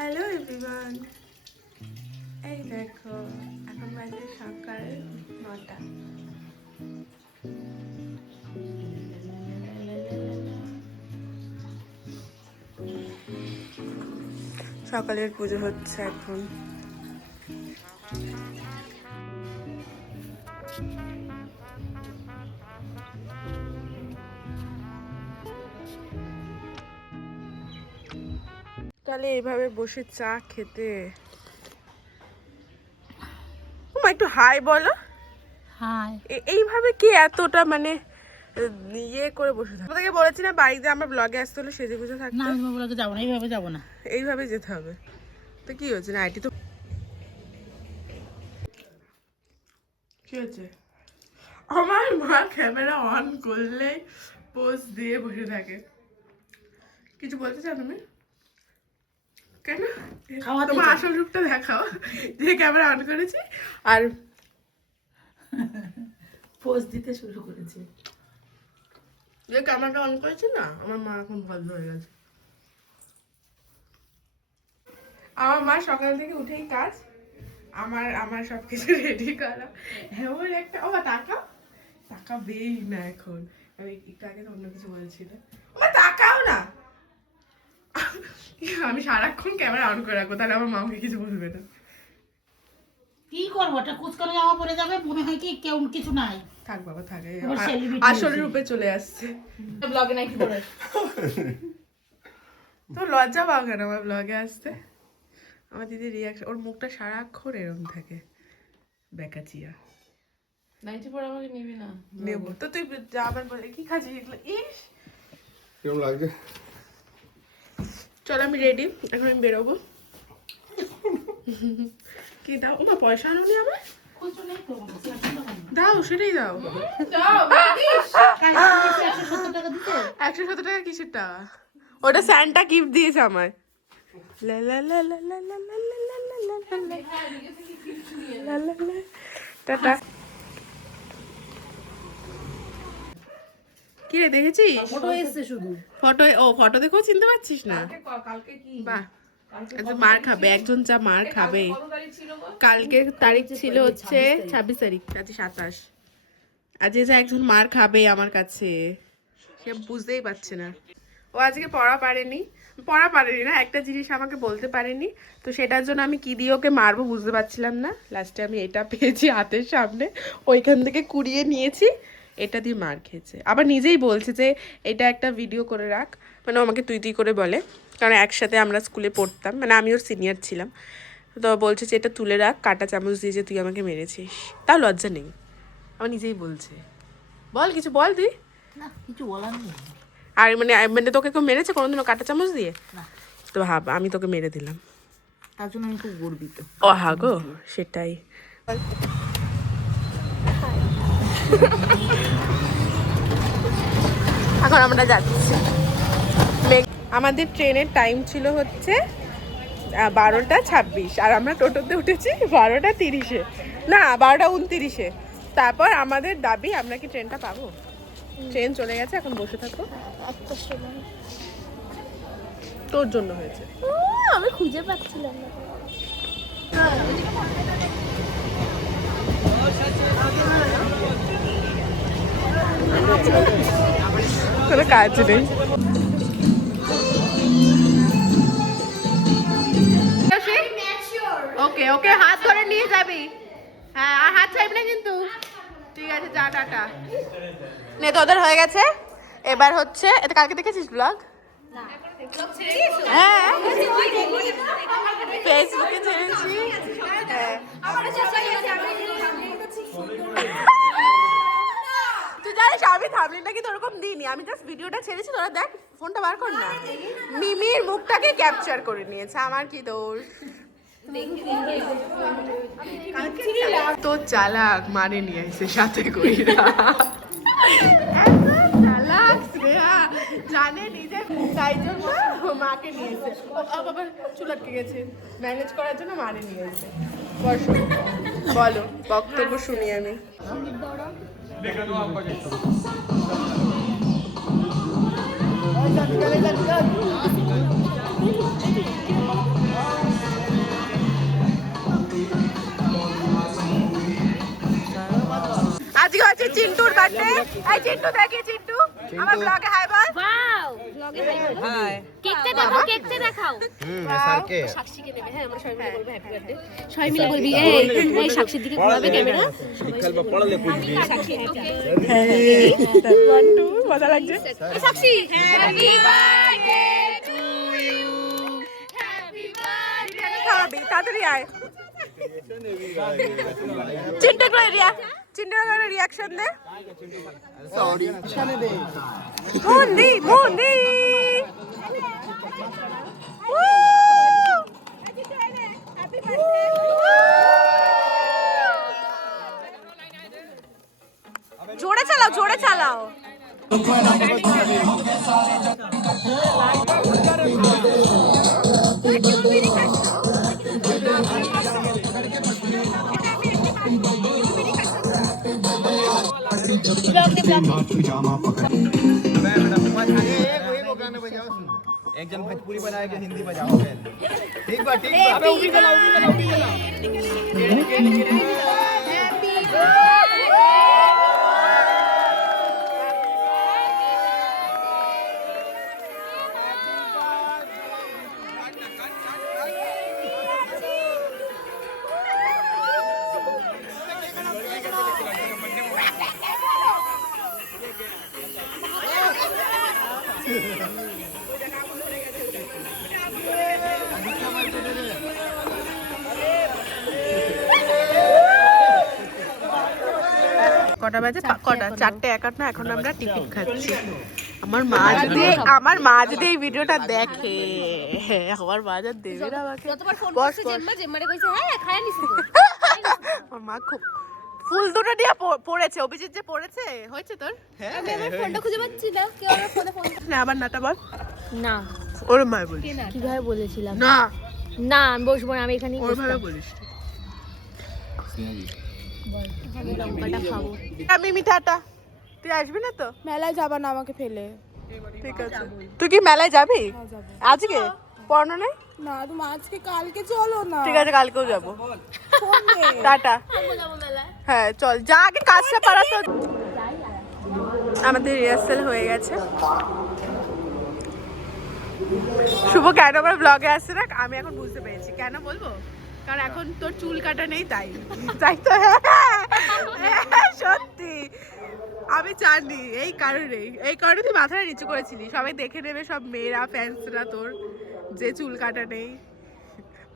Hello everyone, এই দেখো এখন বাজে সকাল 9টা। সকালের পুজো হচ্ছে এখন। তাহলে এইভাবে বসে চা খেতে, একটু হাই বলো। হাই। এইভাবে কি এতটা মানে ইয়ে করে বসে থাকো? তোমাকে বলেছি না বাড়িতে আমার ব্লগে আসতে হলে সেজে গুজে থাকতে। না আমি ব্লগে যাবো না, এইভাবে যাবো না। এইভাবে যেতে হবে তো কি হচ্ছে? না আইটি তো কি হচ্ছে? আমার মা ক্যামেরা অন করলেই পোজ দিয়ে বসে থাকে। কিছু বলতে চাও তুমি? কেন? তোমার আসল রূপটা দেখাও, যে ক্যামেরা অন করেছি আর পোজ দিতে শুরু করেছে। যে ক্যামেরাটা অন করেছি না, আমার মা এখন ভদ্র হয়ে গেছে। আমার মা সকাল থেকে উঠেই কাজ, আমার সবকিছু রেডি করা। এমন একটা ও তাকাও, তাকাবেই না এখন। আমি একটু আগে তো অন্য কিছু বলছিল, ও তাকাও না। আমি সারাক্ষণ ক্যামেরা অন করে রাখবো, তাহলে আমার মা আমাকে কিছু বলবে না। কি করবো, ওটা কুচকানো জামা পরে যাবে, মনে হয় কি কেউ কিছু নাই। থাক বাবা থাক, আসল রূপে চলে আসছে ব্লগে নাই কি করে। তো লজ্জা পাও কেন আমার ব্লগে আসতে? আমার দিদির রিয়াকশন, ওর মুখটা সারাক্ষণ এরকম থাকে, বেকাচিয়া। নাইটি পরে আমাকে নিবি না? নেব তো, তুই যা আবার বলে কি খাচ্ছিস এগুলো? ইস কেমন লাগছে? চল আমি রেডি, এখন আমি বেরোবো। কি দাও? ওমা পয়সা আনোনি আমার? দাও, সেটাই দাও। 170 টাকা কিসের টাকা? ওটা স্যান্টা গিফট দিয়েছে আমায়। লা লা লা লা লা লা লা লা লা লা লা লা লা লা। টাটা। কি রে, দেখেছিস? ফটো এসছে শুধু। ফটো, ও ফটো দেখেও চিনতে পারছিস না? কালকে কি? বাহ, মার খাবে একজন, যা মার খাবে। কালকে তারিখ ছিল হচ্ছে 26 তারিখ, আজ 27। আজ যে একজন মার খাবে আমার কাছে, সে বুঝতেই পারছে না। ও আজকে পড়া পারেনি না, একটা জিনিস আমাকে বলতে পারেনি, তো সেটার জন্য আমি কি দিয়ে ওকে মারবো বুঝতে পারছিলাম না। লাস্টে আমি এটা পেয়েছি হাতের সামনে, ওইখান থেকে কুড়িয়ে নিয়েছি, এটা দিয়ে মার খেয়েছে। আবার নিজেই বলছে যে এটা একটা ভিডিও করে রাখ, মানে আমাকে তুই তুই করে বলে, কারণ একসাথে আমরা স্কুলে পড়তাম, মানে আমি ওর সিনিয়র ছিলাম। তো বলছে যে এটা তুলে রাখ, কাঁটা চামচ দিয়ে যে তুই আমাকে মেরেছিস। তাও লজ্জা নেই, আমার নিজেই বলছে। বল কিছু বল তুই। না কিছু বলার নেই। আর মানে মানে তোকে কেউ মেরেছে কোনোদিনও কাঁটা চামচ দিয়ে? তো ভাব আমি তোকে মেরে দিলাম, তার জন্য আমি খুব গর্বিত। ও হা গো, সেটাই। এখন আমরা যাচ্ছি। আমাদের ট্রেনের টাইম ছিল হচ্ছে 12টা 26, আর আমরা টোটোতে উঠেছি 12টা 30-এ, না 12টা 29-এ। তারপর আমাদের দাবি, আমরা কি ট্রেনটা পাবো? ট্রেন চলে গেছে, এখন বসে থাকো। তোর জন্য হয়েছে, আমি খুঁজে পাচ্ছিলাম না। কোনো কাজ নেই। ওকে ওকে, হাত ধরে নিয়ে যাবি, হ্যাঁ, আর হাত ছাড়বি না কিন্তু। ঠিক আছে, যা, টাটা। নে তোদের হয়ে গেছে, এবার হচ্ছে এটা। কালকে দেখেছিস ব্লগ? হ্যাঁ, ফেসবুকে ছেড়েছি। হ্যাঁ, তুই জানিস আমি থামলিনটা কিন্তু ওরকম দিইনি, আমি জাস্ট ভিডিওটা ছেড়েছি। তোরা দেখ, ফোনটা বার কর না। মিমির মুখটাকে ক্যাপচার করে নিয়েছে, আমার কি দোষ? তো চালাক, মানে নিয়ে আসে সাথে কইরা। চালাক শ্রেয়া, জানে নিজে, তাই জন্য মাকে নিয়েছে। বাবা চুল আটকে গেছে, ম্যানেজ করার জন্য মানে নিয়ে এসে। বসো, বলো, বক্তব্য শুনি আমি। এই চিন্টু দেখি চিন্টু আমার ব্লগে হাই বল ওয়াও ব্লগে হাই কেকটা দেখাও কেকটা দেখাও স্যারকে সাক্ষীকে দেবে হ্যাঁ আমরা সবাই মিলে বলবো হ্যাপি বার্থডে সবাই মিলে বলবি এই সাক্ষীর দিকে ঘোরাবে ক্যামেরা বিকালবা পড়ালে কইবি সাক্ষী ওকে 1 2 মজা লাগছে Sakshi happy birthday to you happy birthday খাওয়াবি তাড়াতাড়ি আয় চিন্টু করে রিয়াকশন দে সরি মুন্দি মুন্দি জোরে চালাও জোরে চালাও एक जन भोजपुरी बनाएगा हिंदी बजाओ ठीक बा अबे उभी गला কটা বাজে কটা 4:51 এখন আমরা টিফিন খাচ্ছি আমার মা যদি এই ভিডিওটা দেখে আমার মা যা দেবে না আমাকে যতবার ফোন করছে জেম্মারে কইছে হ্যাঁ খায় নিছি তো আমার মা খুব ফুল দুটো দিয়ে পড়েছে অভিজিৎ যে পড়েছে হয়েছে তোর আমি আমার ফোনটা খুঁজে পাচ্ছি না কেউ আমার ফোনে ফোন না আবার নাটা বল না ওর মা বলিস কিভাবে বলেছিলাম না না আমি বসবো না আমি এখানেই ওর ভাবে বলিস লঙ্কাটা খাবো আমি মিঠাটা তুই আসবি না তো মেলায় যাবা না আমাকে ফেলে ঠিক আছে তুই কি মেলায় যাবি আজকে পড়ানো নেই না তুমি আজকে কালকে চলো না ঠিক আছে কালকেও যাবো টাটা হ্যাঁ চল যা আগে কাজটা পারা তো আমাদের রিহার্সাল হয়ে গেছে শুভ কেন আমার ব্লগে আসছে না আমি এখন বুঝতে পেরেছি কেন বলবো কারণ এখন তোর চুল কাটা নেই তাই তাই তো সত্যি আমি জানি এই কারণে তুই মাথাটা নিচু করেছিলি সবাই দেখে নেবে সব মেয়েরা ফ্যান্সরা তোর যে চুল কাটা নেই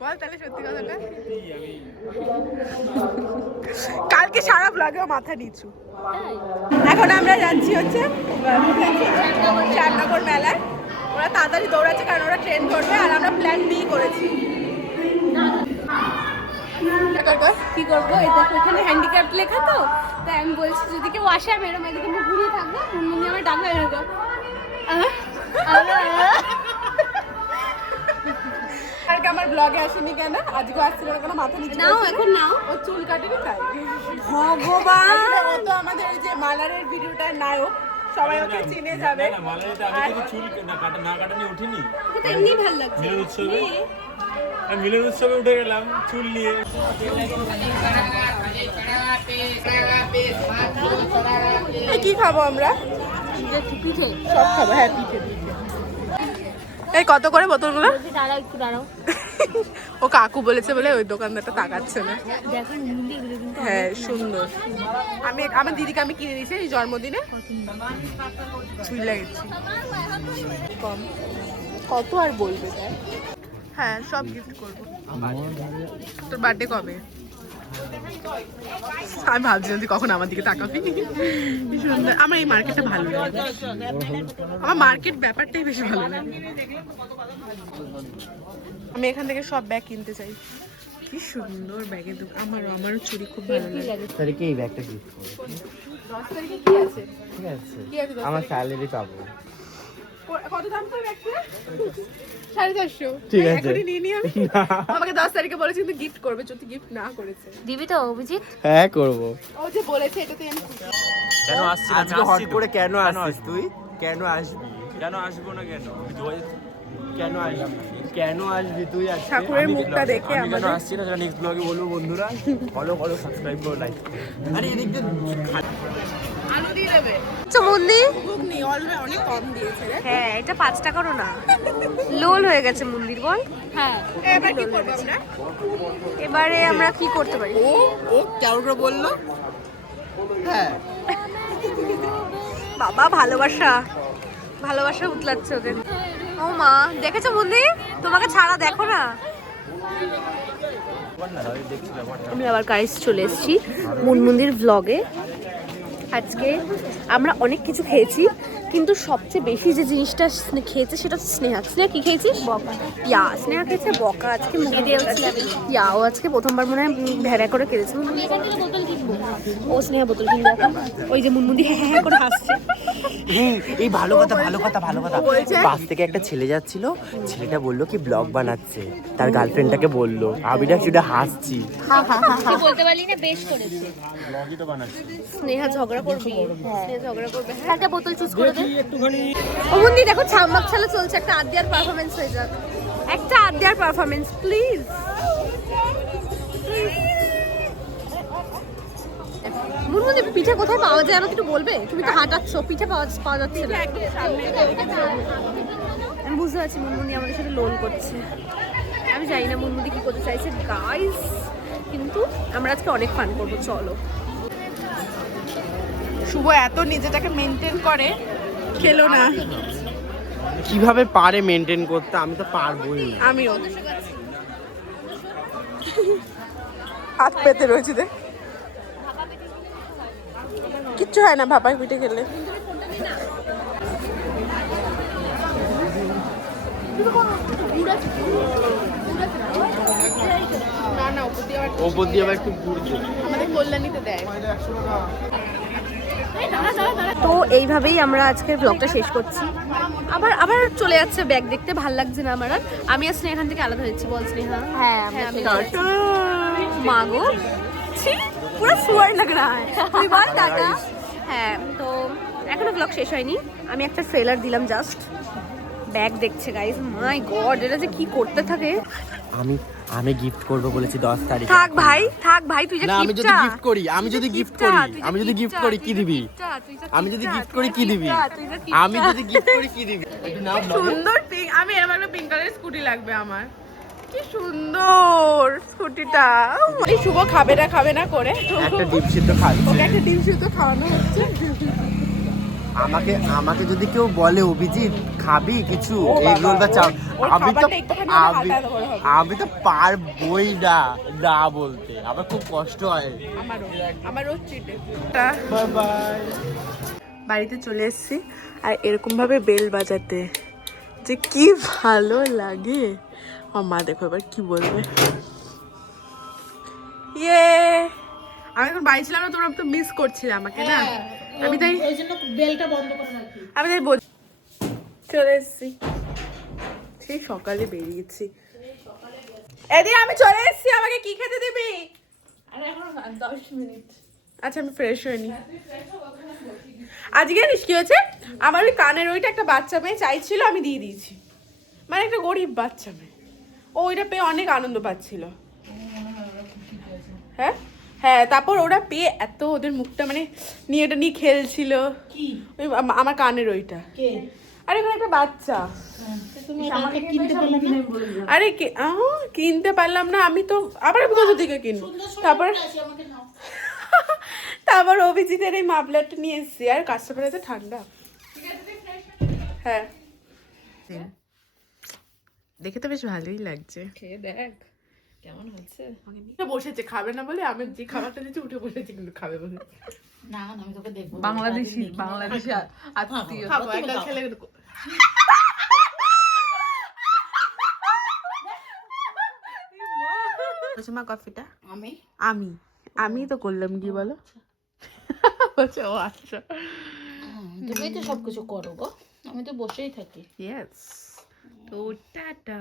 বল তাহলে সত্যি কথাটা কালকে সারা ব্লগে মাথা নিচু এখন আমরা যাচ্ছি হচ্ছে চারনগর মেলায় ওরা তাড়াতাড়ি দৌড়াচ্ছে কারণ ওরা ট্রেন ধরবে আর আমরা প্ল্যান বি করেছি কি করবো এই দেখো এখানে হ্যান্ডিক্যাপ লেখা তো তাই আমি বলছি যদি কেউ আসে আমি এরকম এদিকে মুখ ঘুরিয়ে থাকবো মুন্নি আমার ডাকবে এরকম কালকে আমার ব্লগে আসেনি কেন আজকে আসছিল না কেন মাথা নিচু নাও এখন নাও ও চুল কাটেনি তাই ভগবান ও তো আমাদের এই যে মালারের ভিডিওটার নায়ক সবাই ওকে চিনে যাবে তো এমনি ভালো লাগছে মিলন উৎসবে উঠে গেলাম চুল নিয়ে কি খাবো আমরা পিঠে সব খাবো হ্যাঁ পিঠে এই কত করে বোতলগুলো দাঁড়াও একটু দাঁড়াও ও কাকু বলেছে বলে ওই দোকানদারটা তাকাচ্ছে না দেখো মুন্ডি এগুলো কিন্তু হ্যাঁ সুন্দর আমার দিদিকে আমি কিনে দিয়েছি এই জন্মদিনে ছুঁই লাগেছি কম কত আর বলবে তাই হ্যাঁ সব গিফট করবো তোর বার্থডে কবে আমি ভাবছি যদি কখন আমার দিকে তাকাবি সুন্দর আমার এই মার্কেটটা ভালো লাগে আমার মার্কেট ব্যাপারটাই বেশি ভালো লাগে আমি এখান থেকে সব ব্যাগ কিনতে চাই কি সুন্দর ব্যাগের দোকান আমারও চুরি খুব ভালো লাগে তারিখে এই ব্যাগটা গিফট করব 10 তারিখে কি আছে ঠিক আছে কি আছে 10 আমার স্যালারি পাবো কত দাম পড়বে ব্যাগটা 450 ঠিক আছে। এখনই নিয়ে নিই আমি আমাকে 10 তারিখে বলেছে কিন্তু গিফট করবে যদি গিফট না করেছে দিবি তো অভিজিৎ হ্যাঁ করব ও যে বলেছে এটাতে আমি খুশি। কেন আসছি আজকে হট করে কেন আসছিস তুই কেন আসবি কেন আসবো না কেন আমি কেন আসবি কেন আসবি তুই আজকে ঠাকুরের মুখটা দেখে কেন আমাদের আসছি না সেটা নেক্সট ব্লগে বলবো বন্ধুরা ফলো করো সাবস্ক্রাইব করো লাইক আরে এদিক দিয়ে আলু দিয়ে দেবে মুন্দি ঘুগনি অনেক কম দিয়েছে রে। হ্যাঁ এটা 5 টাকারও না, লোল হয়ে গেছে মন্দির বল। হ্যাঁ এবার কি করবো আমরা? এবারে আমরা কি করতে পারি? ও কেমন করে বললো? হ্যাঁ বাবা ভালোবাসা ভালোবাসা উতলাচ্ছে ওদের। ও মা দেখেছো মন্দির, তোমাকে ছাড়া দেখো না। আমি আবার গাইস চলে এসেছি মন্দির ব্লগে। আজকে আমরা অনেক কিছু খেয়েছি, কিন্তু সবচেয়ে বেশি যে জিনিসটা খেয়েছে সেটা হচ্ছে স্নেহা। স্নেহা কি খেয়েছিস? বকা। ইয়া স্নেহা খেয়েছে বকা। আজকে মুখে দিয়ে ইয়া ও আজকে প্রথমবার মনে হয় ভেড়া করে খেয়েছে। ও স্নেহা বোতল কিনবে এখন। ওই যে মুনমুন্দি হ্যাঁ হ্যাঁ করে হাসছে। এই ভালো কথা বাস থেকে একটা ছেলে যাচ্ছিল, ছেলেটা বললো কি ব্লগ বানাচ্ছে, তার গার্লফ্রেন্ডটাকে বললো, আমি না শুধু হাসছি। বলতে পারলি না, বেশ করেছে। স্নেহা ঝগড়া করবি? স্নেহা ঝগড়া করবে। একটা বোতল চুজ করে দে ও মুন্দি। দেখো ছাম্মাক ছালা চলছে, একটা আদ্যার পারফরম্যান্স হয়ে যাক, একটা আদ্যার পারফরম্যান্স প্লিজ। মুনমুন্দি পিঠে কোথায় পাওয়া যায় আমাকে একটু বলবে? তুমি তো হাঁটাচ্ছ, পিঠে পাওয়া যাচ্ছে না। আমি বুঝতে পারছি মুনমুন্দি আমাদের সাথে লোল করছে। আমি জানি না মুনমুন্দি কি করতে চাইছে গাইস, কিন্তু আমরা আজকে অনেক ফান করবো। চলো। শুভ এত নিজেটাকে মেনটেন করে, খেলো না। কিভাবে পারে মেনটেন করতে? আমি তো পারবোই না। আমিও হাত পেতে রয়েছে দেখ, কিচ্ছু হয় না ভাপাই পিঠে খেলে। না না ওপর দিয়ে আবার একটু ঘুরছে। আমাদের কল্যাণীতে দেয়। তো এইভাবেই আমরা আজকের ব্লগটা শেষ করছি। আবার চলে যাচ্ছে ব্যাগ দেখতে, ভাল লাগছে না আমার আর। আমি আর স্নেহা এখান থেকে আলাদা হয়েছি। বল স্নেহা। হ্যাঁ মাগো ছি পুরো সুয়ার লাগ रहा है। তুই বল টাটা। হ্যাঁ তো এখনো ব্লগ শেষ হয়নি, আমি একটা ট্রেলার দিলাম জাস্ট। ব্যাগ দেখছে গাইস, মাই গড এটা যে কি করতে থাকে। আমি গিফট করব বলেছি 10 তারিখে। থাক ভাই তুই যে না আমি যদি গিফট করি কি দিবি? আমি যদি গিফট করি কি দিবি? আমি যদি গিফট করি কি দিবি? একটু নাও সুন্দর পিঙ্ক। আমি এবার একটা পিঙ্ক কালারের স্কুটি লাগবে আমার। কি সুন্দর স্কুটিটা। এই শুভ খাবে না করে একটা ডিম সিদ্ধ খাচ্ছি। ওকে একটা ডিম সিদ্ধ খাওয়ানো হচ্ছে। আমাকে যদি কেউ বলে অভিজিৎ খাবি কিছু এগ রোল বা চাও, আমি তো পারবই না বলতে। আমার খুব কষ্ট হয়। আমারও চিটে। Bye bye. বাড়িতে চলে এসেছি আর এরকম ভাবে বেল বাজাতে যে কি ভালো লাগে। আমার মা দেখো এবার কি বলবে। ইয়ে আমি এখন বাড়ি ছিলাম না, তোমরা তো মিস করছিলে আমাকে না। আমি তাই ওই জন্য বেলটা বন্ধ করে রাখি। আমি তাই চলে এসেছি, সেই সকালে বেরিয়েছি। এদিকে আমি চলে এসেছি, আমাকে কি খেতে দিবি? আরে এখন 10 মিনিট। আচ্ছা আমি ফ্রেশ হইনি। আজকে জানিস কি হয়েছে, আমার ওই কানের ওইটা একটা বাচ্চা মেয়ে চাইছিল, আমি দিয়ে দিয়েছি। মানে একটা গরিব বাচ্চা মেয়ে, ও ওইটা পেয়ে অনেক আনন্দ পাচ্ছিল। হ্যাঁ হ্যাঁ, তারপর ওরা পেয়ে এত ওদের মুখটা মানে নিয়ে এটা নিয়ে খেলছিল। কি ওই আমার কানের ওইটা। কে? আরে এখানে একটা বাচ্চা। তুমি আমাকে কিনতে পারলে না বলে দাও। আরে কিনতে পারলাম না আমি তো, আবার আমি কোথা থেকে কিনবো? তারপর আমাকে নাও। তারপর অভিজিতের এই মাফলারটা নিয়ে এসেছি। আর কাস্টমার এত ঠান্ডা। হ্যাঁ দেখে তো বেশ ভালোই লাগছে। খেয়ে দেখ কেমন হচ্ছে। বসেছে খাবে না বলে, আমি যে খাবারটা দিচ্ছি উঠে বসেছে কিন্তু খাবে বলে। না আমি তোকে দেখবো। বাংলাদেশি আত্মীয়। খাবো একবার খেলে। মা কফিটা আমি তো করলাম কি বলো? বলছে ও আচ্ছা তুমি তো সবকিছু করো গো, আমি তো বসেই থাকি। ইয়েস। তো টাটা।